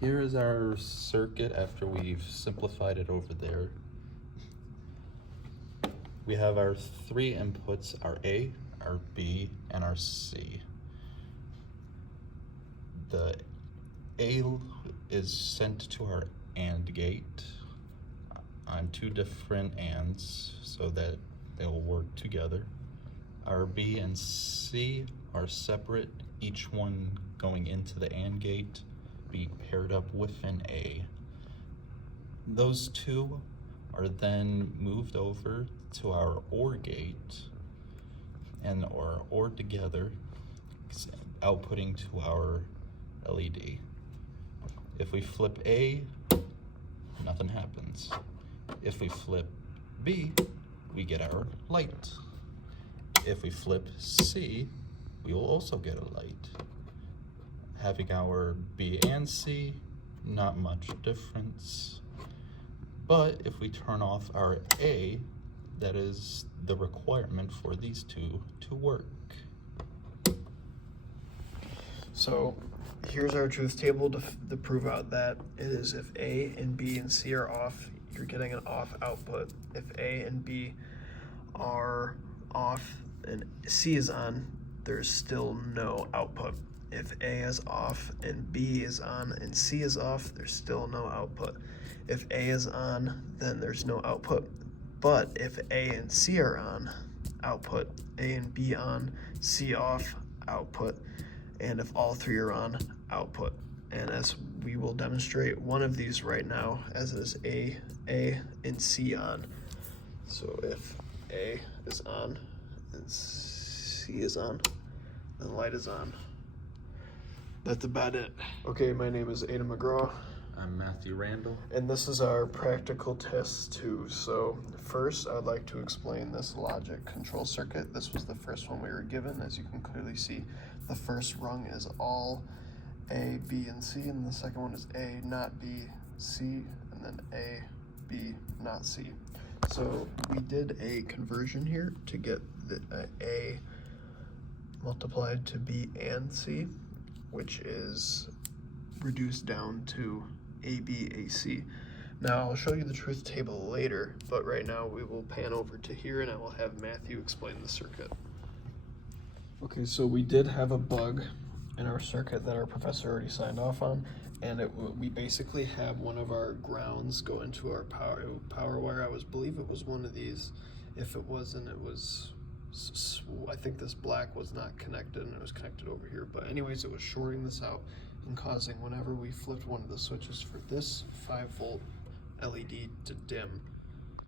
Here is our circuit after we've simplified it over there. We have our three inputs, our A, our B, and our C. The A is sent to our AND gate on two different ANDs so that they'll work together. Our B and C are separate, each one going into the AND gate, be paired up with an A. Those two are then moved over to our OR gate and are ORed together, outputting to our LED. If we flip A, nothing happens. If we flip B, we get our light. If we flip C, we will also get a light. Having our B and C, not much difference. But if we turn off our A, that is the requirement for these two to work. So here's our truth table to prove out that it is if A and B and C are off, you're getting an off output. If A and B are off and C is on, there's still no output. If A is off and B is on and C is off, there's still no output. If A is on, then there's no output. But if A and C are on, output. A and B on, C off, output. And if all three are on, output. And as we will demonstrate one of these right now, as it is A, and C on. So if A is on and C is on, then the light is on. That's about it. Okay, my name is Ada McGraw. I'm Matthew Randall. And this is our practical test 2. So first, I'd like to explain this logic control circuit. This was the first one we were given. As you can clearly see, the first rung is all A, B, and C, and the second one is A, not B, C, and then A, B, not C. So we did a conversion here to get the A multiplied to B and C, which is reduced down to ABAC. Now I'll show you the truth table later, but right now we will pan over to here and I will have Matthew explain the circuit. Okay, so we did have a bug in our circuit that our professor already signed off on, and we basically have one of our grounds go into our power wire. I believe it was one of these. If it wasn't, it was, I think this black was not connected and it was connected over here. But anyways, it was shorting this out and causing, whenever we flipped one of the switches for this 5-volt LED to dim,